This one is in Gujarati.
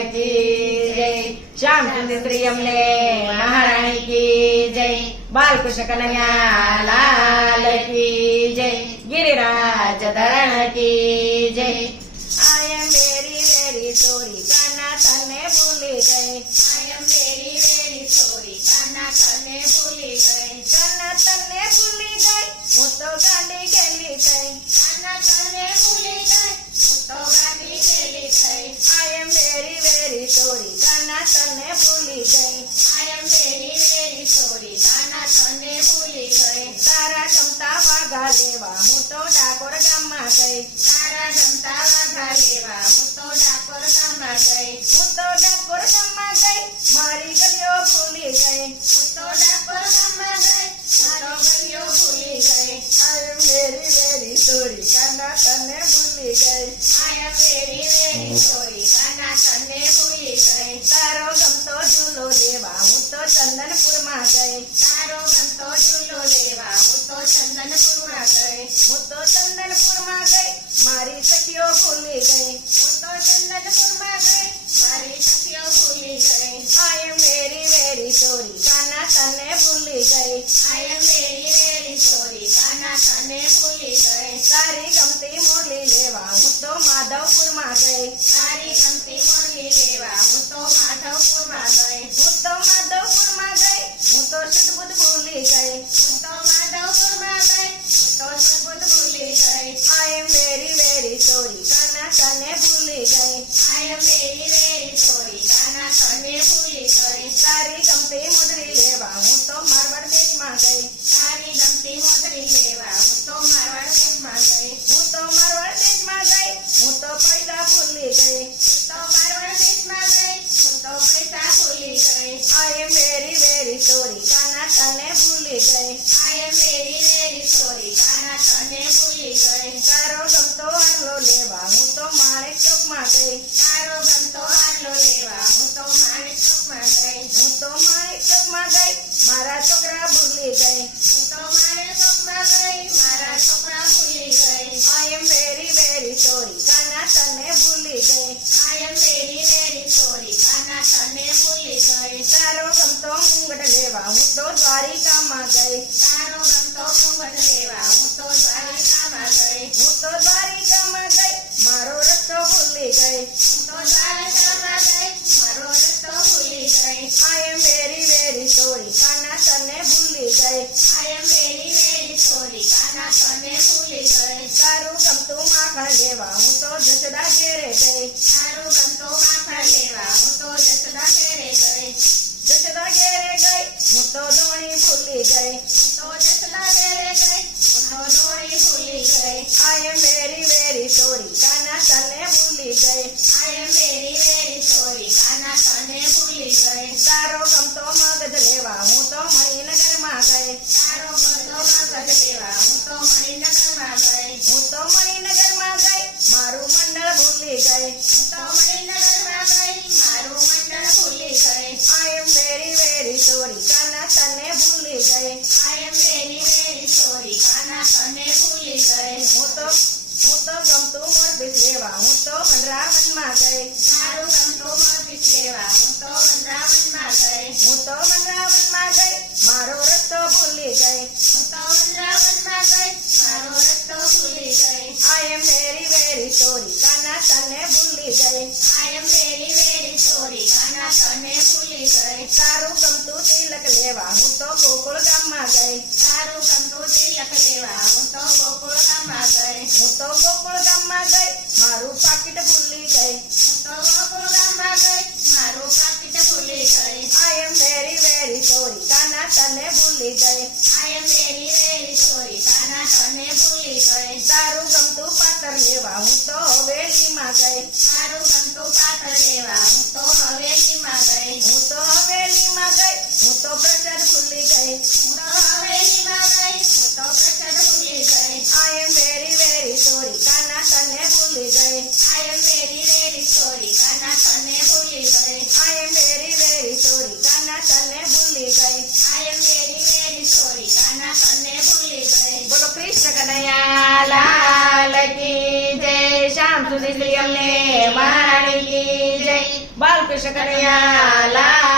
की जय। श्याम चंद्र यमले महारानी की जय। बाल कुश कन्हैया लाल की जय। गिरिराज धरण की ભૂલી ગઈ I am very very sorry તારા તને ભૂલી ગઈ તારો ગમતો આટલો લેવા હું તો મારે ચોકમાં ગઈ તારો ગમતો આટલો લેવા હું તો મારે ચોકમાં ગઈ હું તો મારે ચોકમાં ગઈ મારા છોકરા ભૂલી ગઈ હું તો મારે ચોકમાં ગઈ મારા છોકરા ભૂલી ગઈ I am very very sorry કાના તને ભૂલી ગઈ I am very very sorry કાના તને ભૂલી ગઈ તારો ગમતો મુંગટ લેવા હું તો દ્વારિકા ગઈ તારો ગમતો મોહન લેવા હું તો દ્વારિકામાં ગઈ હું તો દ્વારિકામાં ગઈ મારો રસ્તો ભૂલી ગઈ. સેવા. હું તો વનરાવનમાં ગઈ. મારું કંઠોમાં પીસેવા હું તો વનરાવનમાં ગઈ. હું તો વનરાવનમાં ગઈ. મારો રસ્તો ભૂલી ગઈ. હું તો વનરાવનમાં ગઈ. મારો રસ્તો ભૂલી ગઈ. I am very very sorry કાના તને ભૂલી ગઈ. I am very very sorry કાના તને ભૂલી ગઈ. તારું ગમતું તિલક લેવા. હું તો ગોકુળ ગામમાં ગઈ. તારું ગમતું તિલક લેવા. હું તો ગોકુળ ગામમાં ગઈ. હું તો ગોકુળ ગામ மறுபாக்கிட்ட புள்ளிகை શ્રી અમને મહારાણી કી જય. બાલકૃષ્ણ કનૈયા